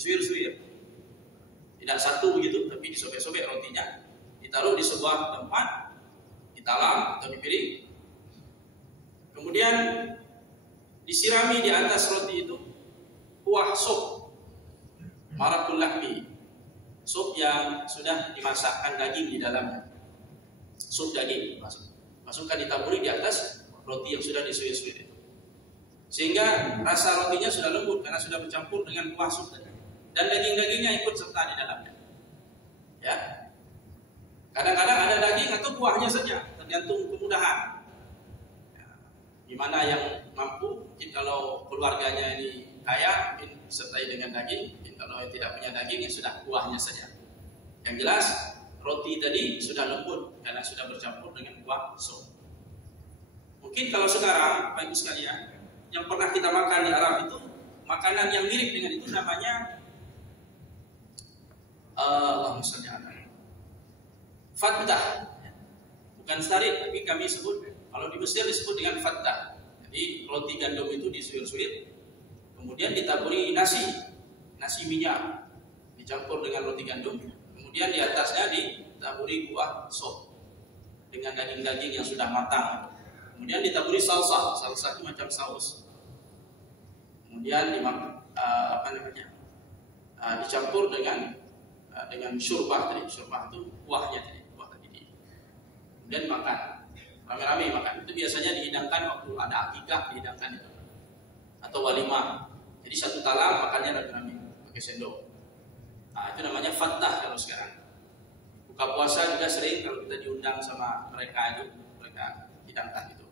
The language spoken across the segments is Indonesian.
disuir-suir. Tidak satu begitu, tapi disobek-sobek rotinya, ditaruh di sebuah tempat, ditalam atau di piring. Kemudian disirami di atas roti itu kuah sup marakul lahmi, sup yang sudah dimasakkan daging di dalamnya. Sup daging masukkan, ditaburi di atas roti yang sudah disuir-suir itu, sehingga rasa rotinya sudah lembut karena sudah bercampur dengan kuah sup tadi, dan daging-dagingnya ikut serta di dalamnya. Ya, kadang-kadang ada daging atau kuahnya saja, tergantung kemudahan. Ya, gimana yang mampu, mungkin kalau keluarganya ini kaya, mungkin disertai dengan daging. Mungkin kalau tidak punya daging, ya sudah kuahnya saja. Yang jelas roti tadi sudah lembut karena sudah bercampur dengan kuah sup. Mungkin kalau sekarang, Bapak Ibu sekalian, yang pernah kita makan di Arab itu, makanan yang mirip dengan itu namanya Allahumma sholli ala fattah. Bukan sarit, tapi kami sebut, kalau di Mesir disebut dengan fattah. Jadi roti gandum itu disuir-suir, kemudian ditaburi nasi minyak, dicampur dengan roti gandum. Kemudian di atasnya ditaburi kuah sop dengan daging-daging yang sudah matang. Kemudian ditaburi salsa itu macam saus. Kemudian dicampur dengan syurbah tadi. Syurbah itu kuah tadi. Kemudian makan, rame-rame makan. Itu biasanya dihidangkan waktu ada akikah, dihidangkan itu, atau walimah. Jadi satu talam makannya rame-rame pakai sendok. Nah, itu namanya fattah kalau sekarang. Buka puasa juga sering kalau kita diundang sama mereka itu, mereka hidangkan itu.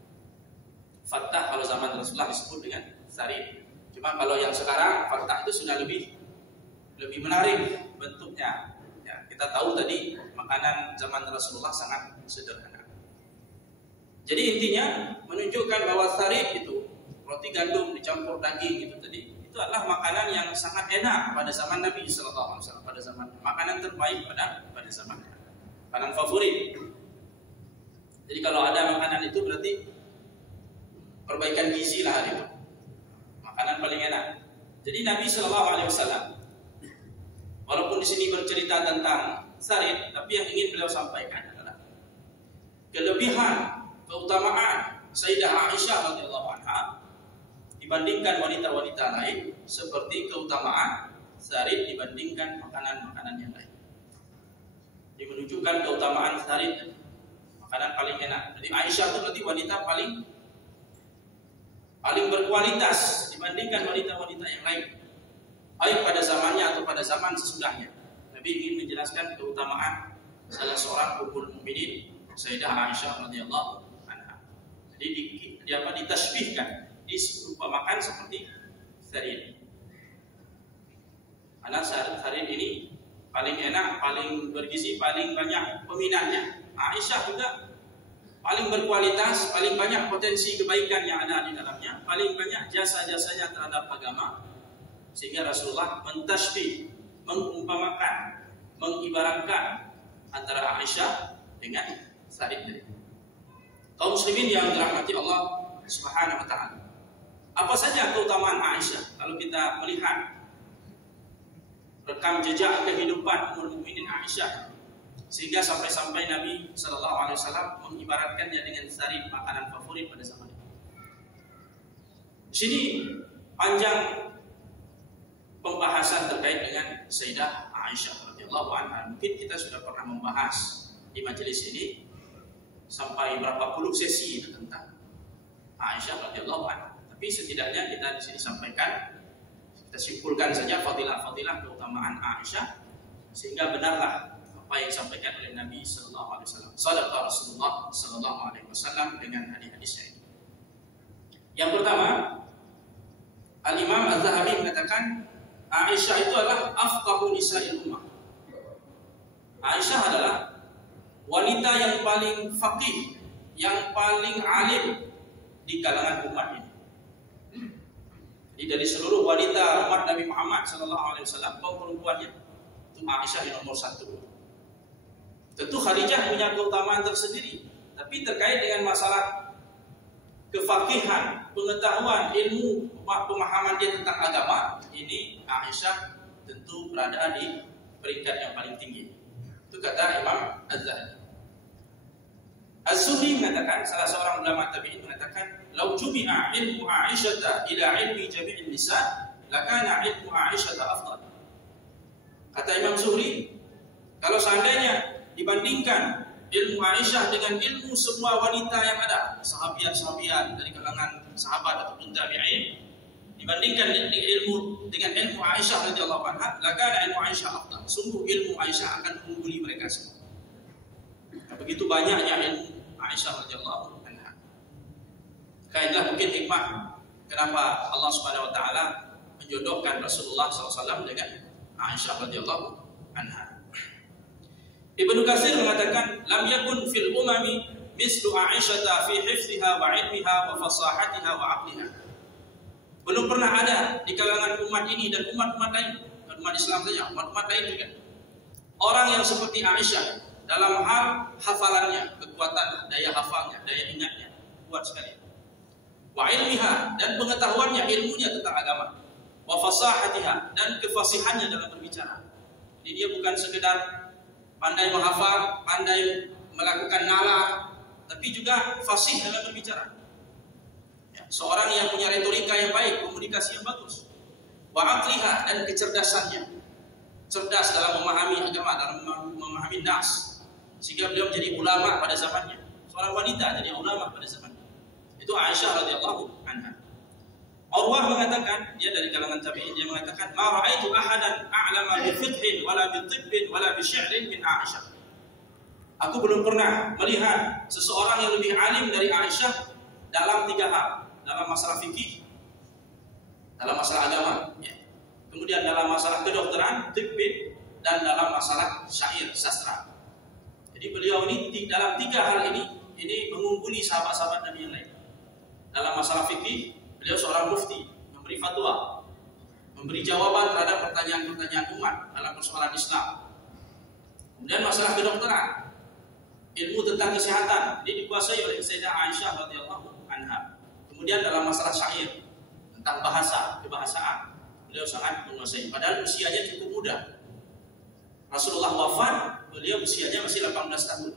Fattah kalau zaman Rasulullah disebut dengan sarit. Cuma kalau yang sekarang fattah itu sudah lebih menarik bentuknya. Ya, kita tahu tadi makanan zaman Rasulullah sangat sederhana. Jadi intinya menunjukkan bahwa sarit itu roti gandum dicampur daging itu tadi, itu adalah makanan yang sangat enak pada zaman Nabi Sallallahu Alaihi Wasallam, pada zaman makanan terbaik pada zamannya, makanan favorit. Jadi kalau ada makanan itu berarti perbaikan gizi lah itu, makanan paling enak. Jadi Nabi Sallallahu Alaihi Wasallam, walaupun di sini bercerita tentang sarit, tapi yang ingin beliau sampaikan adalah kelebihan, keutamaan Sayyidah Aisyah radhiyallahu anha dibandingkan wanita-wanita lain, seperti keutamaan sarit dibandingkan makanan-makanan yang lain. Dia menunjukkan keutamaan sarit, makanan paling enak. Jadi Aisyah itu berarti wanita paling berkualitas dibandingkan wanita-wanita yang lain, baik pada zamannya atau pada zaman sesudahnya. Nabi ingin menjelaskan keutamaan salah seorang ummul mukminin Sayyidah Aisyah radhiyallahu anha. Jadi ditasbihkan, diumpamakan seperti sarit. Karena sarit ini paling enak, paling bergizi, paling banyak peminatnya. Aisyah juga paling berkualitas, paling banyak potensi kebaikan yang ada di dalamnya, paling banyak jasa-jasanya terhadap agama, sehingga Rasulullah mentasbih, mengumpamakan, mengibaratkan antara Aisyah dengan sarit tadi. Kaum muslimin yang dirahmati Allah Subhanahu wa taala, apa saja keutamaan Aisyah? Kalau kita melihat rekam jejak kehidupan Ummul Mukminin Aisyah, sehingga sampai-sampai Nabi Sallallahu Alaihi Wasallam mengibaratkannya dengan sarit, makanan favorit pada zaman itu. Di sini panjang pembahasan terkait dengan Sayyidah Aisyah radhiyallahu anha. Mungkin kita sudah pernah membahas di majelis ini sampai berapa puluh sesi tentang Aisyah radhiyallahu anha. Tapi setidaknya kita di sini sampaikan, kita simpulkan saja fadilah-fadilah keutamaan Aisyah, sehingga benarlah apa yang disampaikan oleh Nabi Sallallahu Alaihi Wasallam. Shadaqa Rasulullah Sallallahu Alaihi Wasallam dengan hadis-hadisnya ini. Yang pertama, Al-Imam Az-Zahabi mengatakan Aisyah itu adalah afqahu nisa'il ummah. Aisyah adalah wanita yang paling faqih, yang paling alim di kalangan umat ini. Jadi dari seluruh wanita umat Nabi Muhammad SAW, perempuannya itu Aisyah yang nomor satu. Tentu Khadijah punya keutamaan tersendiri, tapi terkait dengan masalah kefakihan, pengetahuan, ilmu, pemahaman dia tentang agama, ini Aisyah tentu berada di peringkat yang paling tinggi. Itu kata Imam Az-Zahabi. Az-Zuhri mengatakan, salah seorang ulama tabi'in mengatakan, "Lau jumi'a ilmu Aisyah ila ilmi jami'in nisa, lakana ilmu Aisyah afdal." Kata Imam Zuhri, kalau seandainya dibandingkan ilmu Aisyah dengan ilmu semua wanita yang ada, sahabiat-sahabiat dari kalangan sahabat ataupun tabi'in, dibandingkan ilmu dengan ilmu Aisyah radhiyallahu anha, lakana ilmu Aisyah afdal. Sungguh ilmu Aisyah akan mengungguli mereka semua. Begitu banyaknya ilmu Aisyah radhiyallahu anha. Kainlah mungkin hikmah kenapa Allah Subhanahu wa taala menjodohkan Rasulullah SAW dengan Aisyah radhiyallahu anha. Ibnu Katsir mengatakan, lam yakun fil umami mislu Aisyah fi hifdhiha wa ilmiha wa fasahatiha wa aqliha. Belum pernah ada di kalangan umat ini dan umat-umat lain, umat Islam saja, umat-umat lain juga, orang yang seperti Aisyah dalam hal hafalannya, kekuatan daya hafalnya, daya ingatnya kuat sekali. Wa ilmiha, dan pengetahuannya, ilmunya tentang agama. Wa fasahatiha, dan kefasihannya dalam berbicara. Jadi dia bukan sekedar pandai menghafal, pandai melakukan nalar, tapi juga fasih dalam berbicara. Ya, seorang yang punya retorika yang baik, komunikasi yang bagus. Wa aqliha, dan kecerdasannya, cerdas dalam memahami agama, dalam memahami nas, sehingga beliau menjadi ulama pada zamannya. Seorang wanita jadi ulama pada zamannya. Itu Aisyah radhiyallahu anha. Urwah mengatakan, dia dari kalangan tabi'in, dia mengatakan, "Ma ra'aitu ahadan a'lama bi fiqhin wala bi tibbin wala bi syi'rin min Aisyah." Aku belum pernah melihat seseorang yang lebih alim dari Aisyah dalam 3 hal, dalam masalah fikih, dalam masalah agama, ya. Kemudian dalam masalah kedokteran, tibbin, dan dalam masalah syair, sastra. Jadi beliau ini dalam 3 hal ini mengungguli sahabat-sahabat Nabi yang lain. Dalam masalah fikih, beliau seorang mufti, memberi fatwa, memberi jawaban terhadap pertanyaan-pertanyaan umat dalam persoalan Islam. Kemudian masalah kedokteran, ilmu tentang kesehatan, ini dikuasai oleh Sayyidah Aisyah radhiyallahu anha. Kemudian dalam masalah syair, tentang kebahasaan, beliau sangat menguasai. Padahal usianya cukup muda. Rasulullah wafat, beliau usianya masih 18 tahun.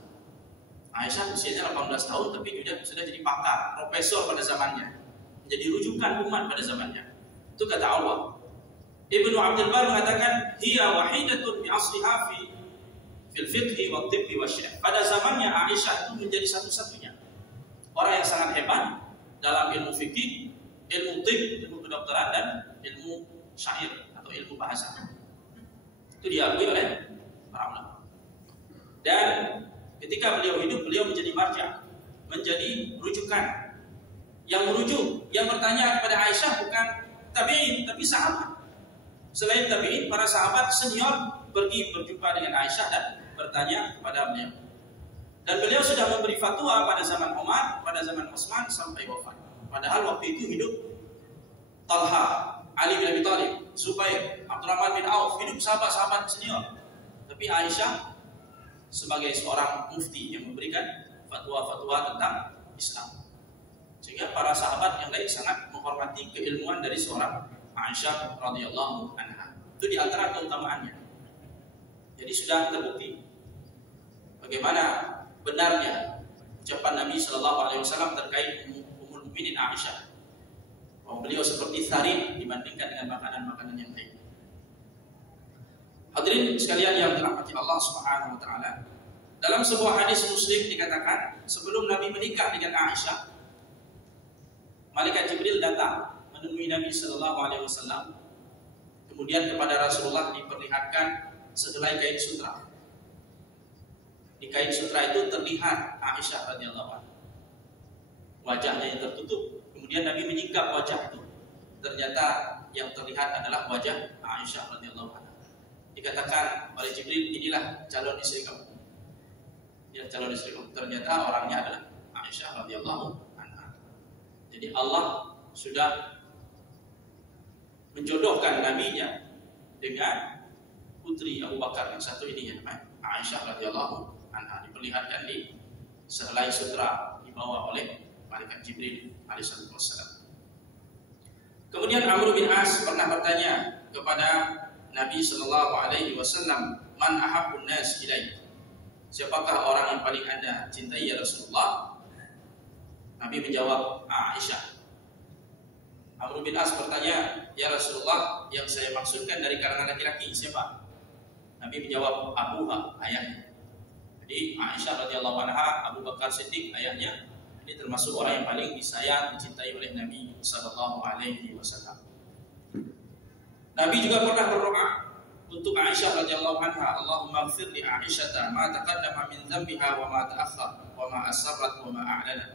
Aisyah usianya 18 tahun, tapi juga sudah jadi pakar, profesor pada zamannya, menjadi rujukan umat pada zamannya. Itu kata Allah. Ibnu Abdul Bar mengatakan, "Hiya wahidatun bi asliha fil fiqhi wa tibbi wa syarh." Pada zamannya Aisyah itu menjadi satu-satunya orang yang sangat hebat dalam ilmu fikih, ilmu tib, ilmu kedokteran, dan ilmu syair atau ilmu bahasa. Itu diakui oleh para ulama. Dan ketika beliau hidup, beliau menjadi marja, menjadi rujukan. Yang merujuk, yang bertanya kepada Aisyah bukan tabi'in, tapi sahabat. Selain tabi'in, para sahabat senior pergi berjumpa dengan Aisyah dan bertanya kepada beliau. Dan beliau sudah memberi fatwa pada zaman Umar, pada zaman Utsman sampai wafat. Padahal waktu itu hidup Talha, Ali bin Abi Thalib, Zubair, Abdurrahman bin Auf, hidup sahabat-sahabat senior. Tapi Aisyah sebagai seorang mufti yang memberikan fatwa-fatwa tentang Islam. Sehingga para sahabat yang lain sangat menghormati keilmuan dari seorang Aisyah radhiyallahu anha. Itu di antara keutamaannya. Jadi sudah terbukti bagaimana benarnya ucapan Nabi SAW terkait Ummul Mukminin Aisyah. Beliau seperti sarin dibandingkan dengan makanan-makanan yang lain. Hadirin sekalian yang dirahmati Allah Subhanahu wa taala. Dalam sebuah hadis Muslim dikatakan, sebelum Nabi menikah dengan Aisyah, malaikat Jibril datang menemui Nabi sallallahu alaihi wasallam. Kemudian kepada Rasulullah diperlihatkan sehelai kain sutra. Di kain sutra itu terlihat Aisyah radhiyallahu anha. Wajahnya yang tertutup. Kemudian Nabi menyingkap wajah itu. Ternyata yang terlihat adalah wajah Aisyah radhiyallahu anha. Dikatakan oleh Jibril, inilah calon istri kamu. Inilah calon istri kamu. Ternyata orangnya adalah Aisyah radhiyallahu anha. Jadi Allah sudah menjodohkan nabinya dengan putri Abu Bakar yang satu ini, yang namanya Aisyah radhiyallahu anha. Diperlihatkan di sehelai sutra dibawa oleh malaikat Jibril alaihissalam. Kemudian Amr bin As pernah bertanya kepada Nabi Nabi sallallahu alaihi wasallam, "Man ahabbun nas ilaik?" Siapakah orang yang paling Anda cintai ya Rasulullah? Nabi menjawab, Aisyah. Amr bin As bertanya, "Ya Rasulullah, yang saya maksudkan dari kalangan laki-laki siapa?" Nabi menjawab, "Abuha," ayahnya. Jadi Aisyah radhiyallahu anha, Abu Bakar Siddiq ayahnya, ini termasuk orang yang paling disayang, dicintai oleh Nabi sallallahu alaihi wasallam. Nabi juga pernah berdoa untuk Aisyah radhiyallahu anha, "Allahumma ighfir li Aisyah ma taqaddama min dhanbiha wa ma ta'akhkhar wa ma asarrat wa ma a'lanat."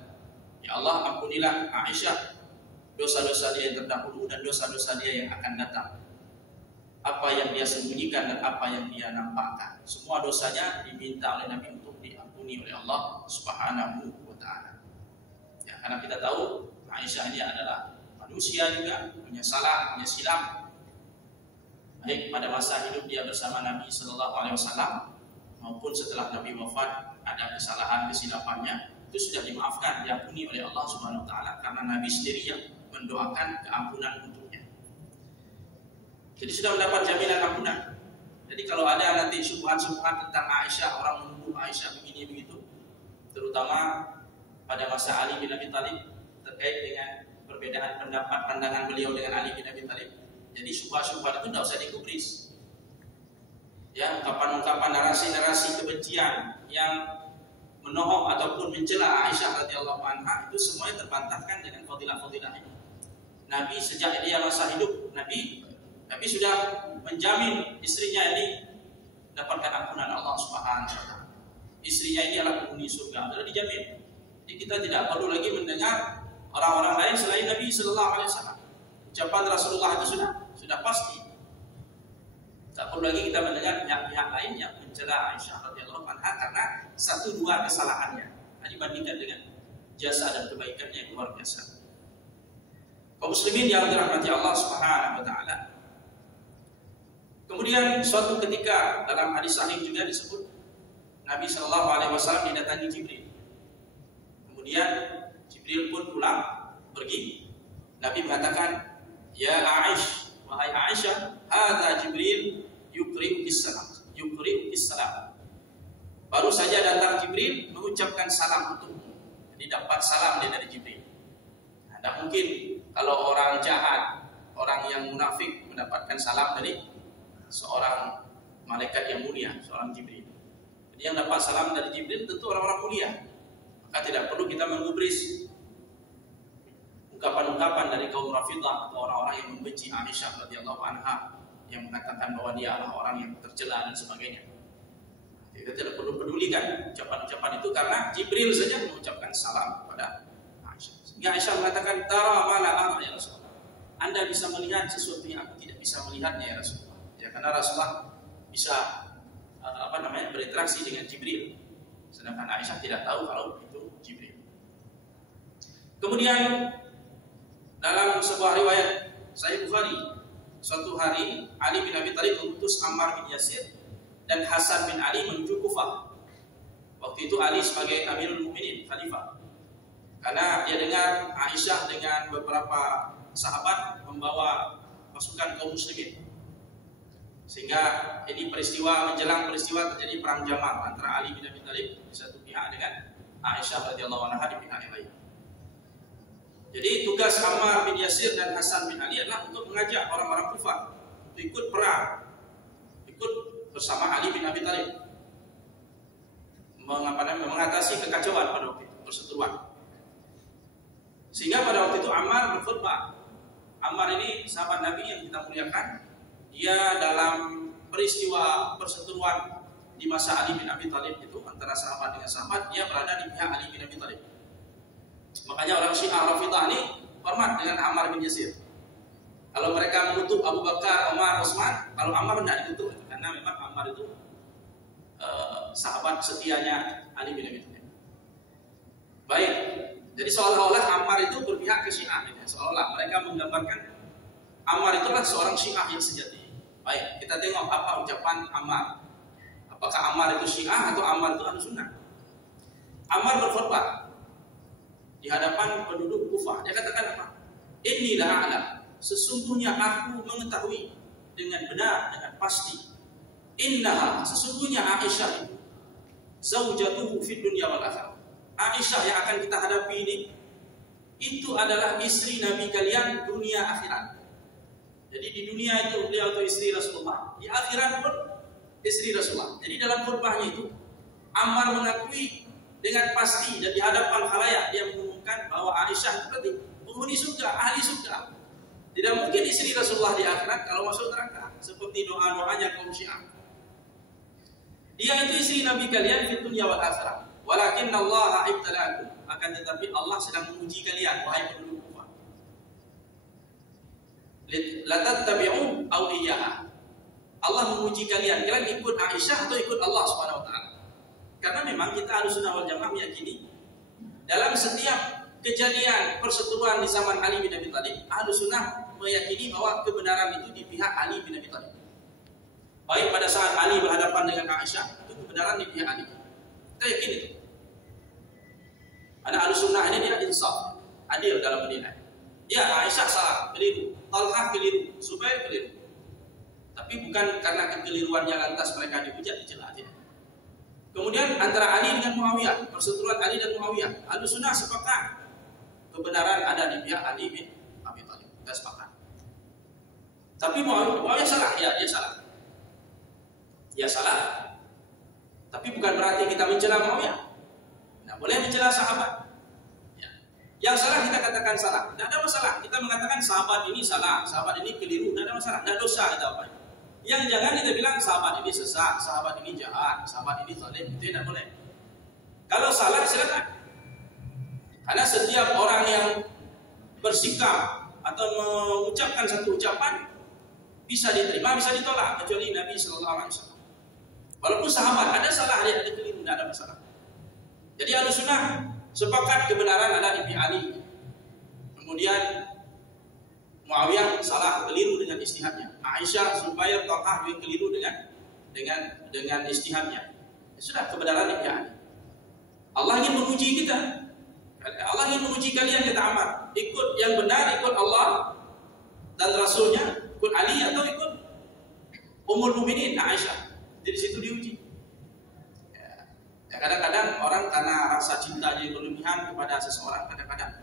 Ya Allah, ampunilah Aisyah dosa-dosa dia yang terdahulu dan dosa-dosa dia yang akan datang. Apa yang dia sembunyikan dan apa yang dia nampakkan, semua dosanya diminta oleh Nabi untuk diampuni oleh Allah Subhanahu wa taala. Ya, karena kita tahu Aisyah ini adalah manusia juga, punya salah, punya silap. Baik pada masa hidup dia bersama Nabi sallallahu alaihi wasallam maupun setelah Nabi wafat, ada kesalahan kesilapannya itu sudah dimaafkan, diampuni oleh Allah Subhanahu wa taala karena Nabi sendiri yang mendoakan keampunan untuknya. Jadi sudah mendapat jaminan ampunan. Jadi kalau ada nanti syubhat-syubhat tentang Aisyah, orang menuduh Aisyah begini begitu, terutama pada masa Ali bin Abi Thalib terkait dengan perbedaan pendapat pandangan beliau dengan Ali bin Abi Thalib. Jadi syubhat-syubhat itu tidak usah digubris. Ya, ungkapan-ungkapan narasi-narasi kebencian yang menohok ataupun mencela Aisyah radhiyallahu anha itu semuanya terbantahkan dengan fadilah-fadilah ini. Nabi sejak dia masa hidup, Nabi sudah menjamin istrinya ini dapatkan ampunan Allah Subhanahu wa taala. Istrinya ini adalah penghuni surga, sudah dijamin. Jadi kita tidak perlu lagi mendengar orang-orang lain selain Nabi sallallahu alaihi wasallam. Ucapan Rasulullah itu sudah pasti. Tak perlu lagi kita mendengar pihak-pihak lain yang mencela Aisyah radhiyallahu anha karena satu dua kesalahannya dibandingkan dengan jasa dan kebaikannya yang luar biasa. Kaum muslimin yang dirahmati Allah Subhanahu wa taala. Kemudian suatu ketika dalam hadis sahih juga disebut Nabi sallallahu alaihi wasallam didatangi Jibril. Kemudian Jibril pun pulang pergi. Nabi mengatakan, "Ya Aisyah, wahai Aisyah, hadza Jibril yuqri'ukis salam." Baru saja datang Jibril mengucapkan salam untukmu. Jadi dapat salam dari Jibril. Tidak mungkin kalau orang jahat, orang yang munafik mendapatkan salam dari seorang malaikat yang mulia, seorang Jibril. Jadi yang dapat salam dari Jibril tentu orang-orang mulia. Maka tidak perlu kita menggubris ungkapan-ungkapan dari kaum Rafidah atau orang-orang yang membenci Aisyah radhiyallahu anha yang mengatakan bahwa dia adalah orang yang tercela dan sebagainya. Kita tidak perlu pedulikan ucapan-ucapan itu karena Jibril saja mengucapkan salam kepada Aisyah. Sehingga Aisyah mengatakan, "Tara ma la ara ya Rasulullah." Anda bisa melihat sesuatu yang aku tidak bisa melihatnya ya Rasulullah. Ya, karena Rasulullah bisa berinteraksi dengan Jibril, sedangkan Aisyah tidak tahu kalau itu Jibril. Kemudian dalam sebuah riwayat Sahih Bukhari, suatu hari Ali bin Abi Thalib mengutus Ammar bin Yasir dan Hasan bin Ali menuju Kufah. Waktu itu Ali sebagai Amirul Mukminin, khalifah. Karena dia dengar Aisyah dengan beberapa sahabat membawa pasukan kaum muslimin. Sehingga ini peristiwa menjelang peristiwa terjadi perang Jamal antara Ali bin Abi Thalib di satu pihak dengan Aisyah radhiyallahu anha di pihak yang lain. Jadi tugas Ammar bin Yasir dan Hasan bin Ali adalah untuk mengajak orang-orang Kufah untuk ikut perang, ikut bersama Ali bin Abi Thalib mengatasi kekacauan pada waktu itu, perseteruan. Sehingga pada waktu itu Ammar berkhutbah. Ammar ini sahabat Nabi yang kita muliakan. Dia dalam peristiwa perseteruan di masa Ali bin Abi Thalib itu antara sahabat dengan sahabat, dia berada di pihak Ali bin Abi Thalib. Makanya orang Syiah Rafidah ini hormat dengan Ammar bin Yasir. Kalau mereka mengutuk Abu Bakar, Umar, Utsman, kalau Ammar tidak dikutuk karena memang Ammar itu sahabat setianya Ali bin Abi Thalib. Baik, jadi seolah-olah Ammar itu berpihak ke Syiah, seolah-olah mereka menggambarkan Ammar itulah seorang Syiah yang sejati. Baik, kita tengok apa ucapan Ammar. Apakah Ammar itu Syiah atau Ammar itu Ahlussunnah? Ammar berkhutbah di hadapan penduduk Kufah. Dia katakan apa? Inilah a'lam. Sesungguhnya aku mengetahui dengan benar, dengan pasti. Innaha, sesungguhnya Aisyah itu zaujatuhu fid dunya wal akhirah. Aisyah yang akan kita hadapi ini itu adalah istri Nabi kalian dunia akhirat. Jadi di dunia itu beliau itu istri Rasulullah, di akhirat pun istri Rasulullah. Jadi dalam khutbahnya itu Ammar mengakui dengan pasti dan di hadapan khalayak dia mengumumkan bahwa Aisyah itu berarti penghuni surga, ahli surga. Tidak mungkin istri Rasulullah di akhirat kalau masuk neraka, seperti doa-doanya kaum Syiah. Dia itu istri Nabi kalian di dunia wal akhirah. Walakin Allah ibtalaakum, akan tetapi Allah sedang menguji kalian wahai penduduk Kufah. La tattabi'u aw iyyaha. Allah menguji kalian ikut Aisyah atau ikut Allah Subhanahu wa taala. Karena memang kita Ahlussunnah wal Jamaah meyakini dalam setiap kejadian perseteruan di zaman Ali bin Abi Thalib, Ahlussunnah meyakini bahwa kebenaran itu di pihak Ali bin Abi Thalib. Baik pada saat Ali berhadapan dengan Aisyah, itu kebenaran di pihak Ali. Kita yakin itu. Ada Ahlussunnah ini dia insaf, adil dalam menilai. Ya, Aisyah salah, keliru. Talhah keliru, Zubair keliru. Tapi bukan karena kekeliruannya lantas mereka dihujat, dicela. Kemudian antara Ali dengan Muawiyah, perseteruan Ali dan Muawiyah, Ahlussunnah sepakat kebenaran ada di pihak Ali bin Abi Thalib. Kita sepakat. Tapi Muawiyah salah, ya dia salah. Dia salah. Tapi bukan berarti kita mencela Muawiyah. Tidak boleh mencela sahabat. Ya. Yang salah kita katakan salah. Tidak ada masalah. Kita mengatakan sahabat ini salah, sahabat ini keliru. Tidak ada masalah. Tidak dosa kita apa. Yang jangan kita bilang sahabat ini sesat, sahabat ini jahat, sahabat ini zalim. Itu tidak boleh. Kalau salah silakan. Karena setiap orang yang bersikap atau mengucapkan satu ucapan bisa diterima, bisa ditolak, kecuali Nabi Sallallahu Alaihi Wasallam. Walaupun sahabat ada salah, ada keliru, tidak ada masalah. Jadi Ahlussunnah sepakat kebenaran ada di pihak Ali. Kemudian Muawiyah salah, keliru dengan ijtihadnya. Aisyah, Zubair, Talhah juga keliru dengan ijtihadnya. Sudah kebenaran di pihak Ali. Allah ingin menguji kita. Allah ingin menguji kalian, kata Ammar. Ikut yang benar, ikut Allah dan Rasulnya, ikut Ali atau ikut Ummul Mukminin Aisyah. Jadi situ diuji. Ya, kadang-kadang orang karena rasa cinta yang berlebihan kepada seseorang, kadang-kadang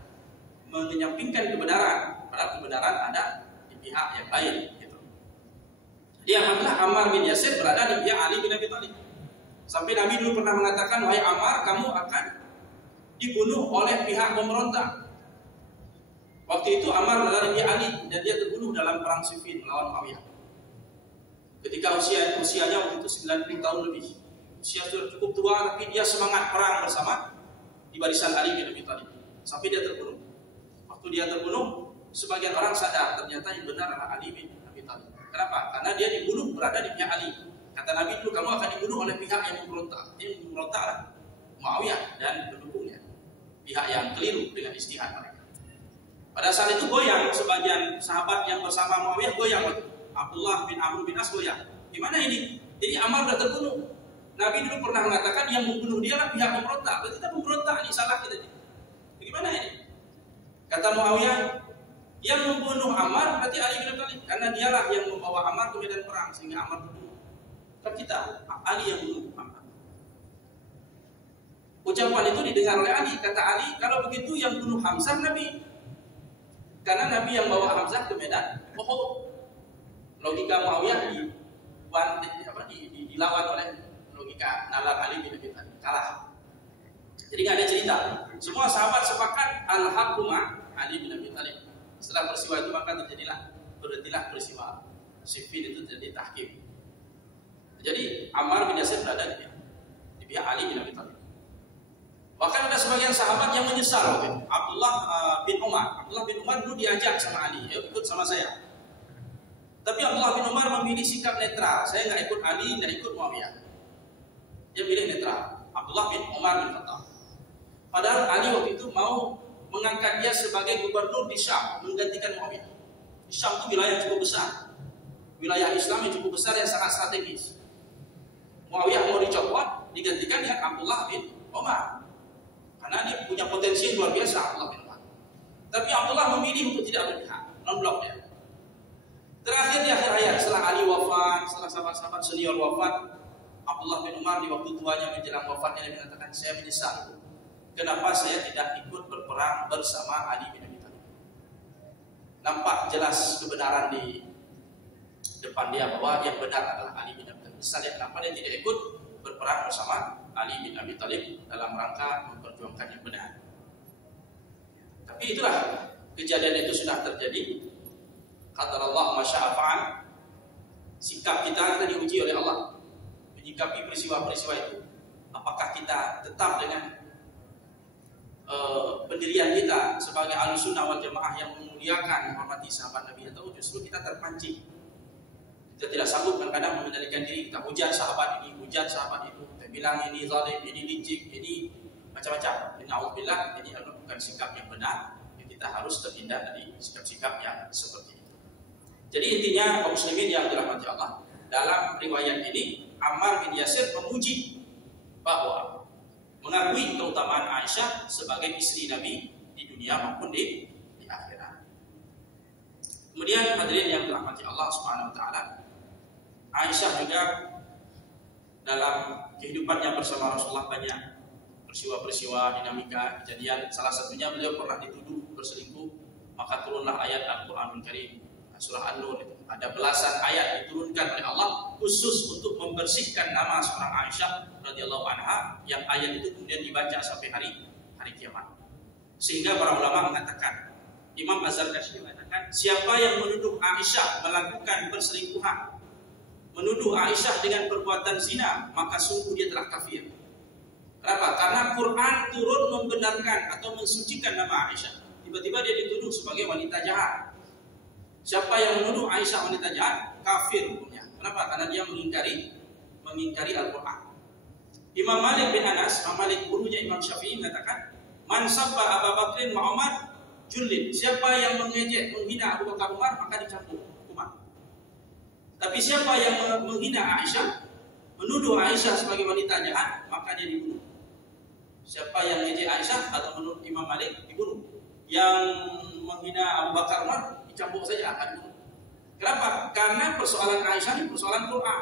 menyampingkan kebenaran, padahal kebenaran ada di pihak yang lain. Gitu. Jadi alhamdulillah Ammar bin Yasir berada di pihak Ali bin Abi Thalib. Sampai Nabi dulu pernah mengatakan, wahai Ammar, kamu akan dibunuh oleh pihak pemberontak. Waktu itu Ammar berada di pihak Ali dan dia terbunuh dalam perang Siffin melawan Muawiyah. Ketika usianya waktu itu 90 tahun lebih. Usia sudah cukup tua, tapi dia semangat perang bersama di barisan Ali bin Abi Thalib. Sampai dia terbunuh. Waktu dia terbunuh, sebagian orang sadar ternyata yang benar adalah Ali bin Abi Thalib. Kenapa? Karena dia dibunuh berada di pihak Ali. Kata Nabi dulu, kamu akan dibunuh oleh pihak yang memberontak. Yang memberontaklah Muawiyah dan pendukungnya. Pihak yang keliru dengan ijtihad mereka. Pada saat itu goyang, sebagian sahabat yang bersama Muawiyah goyang. Abdullah bin Amr bin As goyang. Gimana ini? Jadi Ammar sudah terbunuh. Nabi dulu pernah mengatakan yang membunuh dia lah pihak pemberontak. Berarti kita pemberontak, ini salah kita. Bagaimana ini? Kata Muawiyah, yang membunuh Ammar berarti Ali bin Abi Thalib, karena dialah yang membawa Ammar ke medan perang sehingga Ammar terbunuh. Kan kita, Ali yang membunuh Ammar. Ucapan itu didengar oleh Ali. Kata Ali, kalau begitu yang bunuh Hamzah Nabi, karena Nabi yang bawa Hamzah ke medan Uhud. Logika Muawiyah dilawan oleh logika nalar Ali bin Abi Thalib, kalah. Jadi nggak ada cerita. Semua sahabat sepakat al-haqquma Ali bin Abi Thalib. Setelah peristiwa itu maka berhentilah peristiwa Siffin itu jadi tahkim. Jadi Ammar bin Yasir berada di pihak Ali bin Abi Thalib. Bahkan ada sebagian sahabat yang menyesal. Abdullah bin Umar dulu diajak sama Ali, ikut sama saya. Tapi Abdullah bin Umar memilih sikap netral. Saya nggak ikut Ali, nggak ikut Muawiyah. Dia pilih netral. Abdullah bin Umar bin Khattab. Padahal Ali waktu itu mau mengangkat dia sebagai gubernur di Syam, menggantikan Muawiyah. Di Syam itu wilayah cukup besar, wilayah Islam yang cukup besar yang sangat strategis. Muawiyah mau dicopot, digantikan dengan Abdullah bin Umar. Karena dia punya potensi yang luar biasa, Abdullah bin Umar. Tapi Abdullah memilih untuk tidak berpihak, non-blok dia. Terakhir di akhir ayat, setelah Ali wafat, setelah sahabat-sahabat senior wafat, Abdullah bin Umar di waktu tuanya menjelang wafatnya dia mengatakan, saya menyesal. Kenapa saya tidak ikut berperang bersama Ali bin Abi Thalib? Nampak jelas kebenaran di depan dia bahwa yang benar adalah Ali bin Abi Thalib. Misalnya kenapa dia tidak ikut berperang bersama Ali bin Abi Thalib dalam rangka memperjuangkan yang benar. Tapi itulah, kejadian itu sudah terjadi. Kata Allah masya'afa'an, sikap kita diuji oleh Allah menyikapi peristiwa-peristiwa itu. Apakah kita tetap dengan pendirian kita sebagai Ahlussunnah wal Jamaah yang memuliakan, menghormati sahabat Nabi, atau justru kita terpancing. Kita tidak sanggup kadang-kadang mengendalikan diri, kita hujat sahabat ini, hujat sahabat itu, kita bilang ini zalim, ini licik, ini macam-macam. Na'udzubillah, ini adalah bukan sikap yang benar. Kita harus terhindar dari sikap-sikap yang seperti itu. Jadi intinya kaum muslimin yang dirahmati Allah, dalam riwayat ini Ammar bin Yasir memuji bahwa mengakui keutamaan Aisyah sebagai istri Nabi di dunia maupun di akhirat. Kemudian hadirin yang dirahmati Allah Subhanahu wa taala, Aisyah juga dalam kehidupannya bersama Rasulullah banyak peristiwa-peristiwa, dinamika, kejadian. Salah satunya beliau pernah dituduh berselingkuh, maka turunlah ayat Al-Qur'anul Karim, surah An-Nur. Ada belasan ayat diturunkan oleh Allah khusus untuk membersihkan nama seorang Aisyah radhiyallahu anha, yang ayat itu kemudian dibaca sampai hari kiamat. Sehingga para ulama mengatakan, Imam Az-Zarkashi mengatakan, siapa yang menuduh Aisyah melakukan perselingkuhan, menuduh Aisyah dengan perbuatan zina, maka sungguh dia telah kafir. Kenapa? Karena Quran turun membenarkan atau mensucikan nama Aisyah. Tiba-tiba dia dituduh sebagai wanita jahat. Siapa yang menuduh Aisyah wanita jahat, kafir hukumnya. Kenapa? Karena dia mengingkari Al-Quran. Imam Malik bin Anas, Imam Malik gurunya Imam Syafi'i mengatakan, man sabba Abu Bakrin wa Umar julid. Siapa yang mengejek, menghina Abu Bakar Umar, maka dicambuk hukuman. Tapi siapa yang menghina Aisyah, menuduh Aisyah sebagai wanita jahat, maka dia dibunuh. Siapa yang mengejek Aisyah atau menurut Imam Malik dibunuh. Yang menghina Abu Bakar Umar dicambuk saja akan dibunuh. Kenapa? Karena persoalan Aisyah ini persoalan Quran.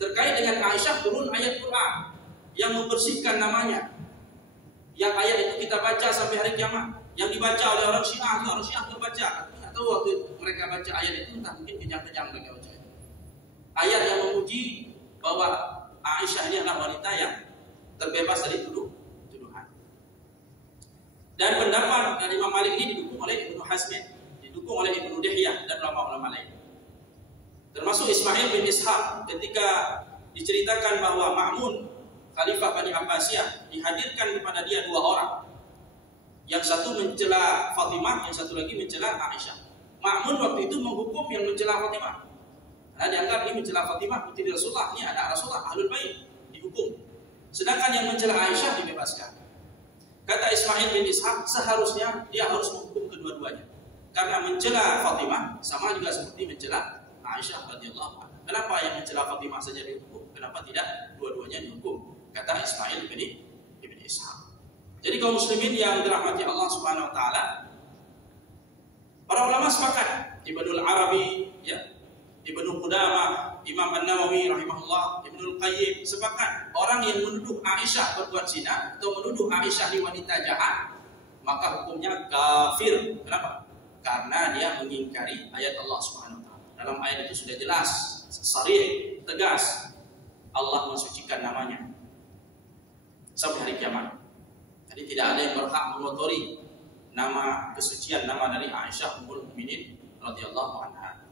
Terkait dengan Aisyah turun ayat Quran yang membersihkan namanya. Yang ayat itu kita baca sampai hari kiamat. Yang dibaca oleh orang Syiah terbaca. Tidak tahu waktu mereka baca ayat itu, entah mungkin kejang-kejang mereka baca itu. Ayat yang memuji bahwa Aisyah ini adalah wanita yang terbebas dari tuduhan. Dan pendapat dari Imam Malik ini didukung oleh Ibnu Hazm, didukung oleh Ibnu Dihyah dan ulama-ulama lain. Termasuk Ismail bin Ishaq ketika diceritakan bahwa Ma'mun, Khalifah Bani Abbasiyah, dihadirkan kepada dia dua orang. Yang satu mencela Fatimah, yang satu lagi mencela Aisyah. Ma'mun waktu itu menghukum yang mencela Fatimah. Karena dianggap ini mencela Fatimah putri Rasulullah, ini anak Rasulullah, Ahlul Bait, dihukum. Sedangkan yang mencela Aisyah dibebaskan. Kata Ismail bin Ishaq, seharusnya dia harus menghukum kedua-duanya. Karena mencela Fatimah sama juga seperti mencela Aisyah radhiyallahu anha. Kenapa yang mencela Fatimah saja dihukum? Kenapa tidak dua-duanya dihukum? Kata Ismail bin Ishaq. Jadi kaum muslimin yang dirahmati Allah Subhanahu wa taala, para ulama sepakat, Ibnul Arabi, Ibnu Qudamah, Imam An-Nawawi rahimahullah, Ibnul Qayyim sepakat, orang yang menuduh Aisyah berbuat zina atau menuduh Aisyah di wanita jahat, maka hukumnya kafir. Kenapa? Karena dia mengingkari ayat Allah Subhanahu wa taala. Dalam ayat itu sudah jelas, sharih, tegas, Allah mensucikan namanya sampai hari kiamat. Jadi tidak ada yang berhak mengotori nama kesucian nama dari Aisyah ummul mukminin radhiyallahu anha.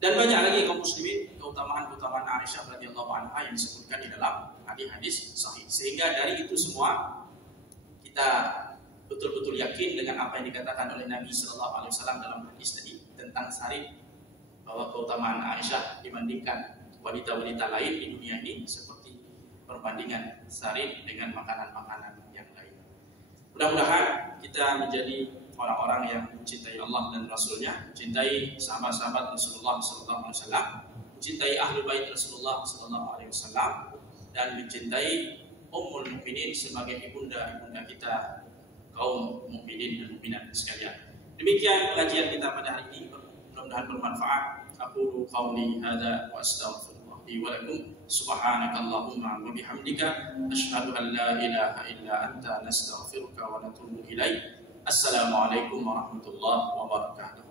Dan banyak lagi kaum muslimin keutamaan-keutamaan Aisyah radhiyallahu anha yang disebutkan di dalam hadis-hadis sahih. Sehingga dari itu semua kita betul-betul yakin dengan apa yang dikatakan oleh Nabi sallallahu alaihi wasallam dalam hadis tadi tentang sarif, bahwa keutamaan Aisyah dibandingkan wanita-wanita lain di dunia ini seperti perbandingan sarif dengan makanan-makanan yang lain. Mudah-mudahan kita menjadi orang-orang yang mencintai Allah dan Rasulnya, mencintai sahabat-sahabat Rasulullah SAW, mencintai ahli bait Rasulullah SAW, dan mencintai Ummul Mukminin sebagai ibunda-ibunda kita, kaum mukminin dan mukminat sekalian. Demikian pengajian kita pada hari ini. mudah-mudahan bermanfaat. Aqulu qawli hadza wa astaghfirullah li wa lakum. Subhanakallahumma wa bihamdika asyhadu an la ilaha illa anta nastaghfiruka wa natubu ilaik. Assalamualaikum warahmatullahi wabarakatuh.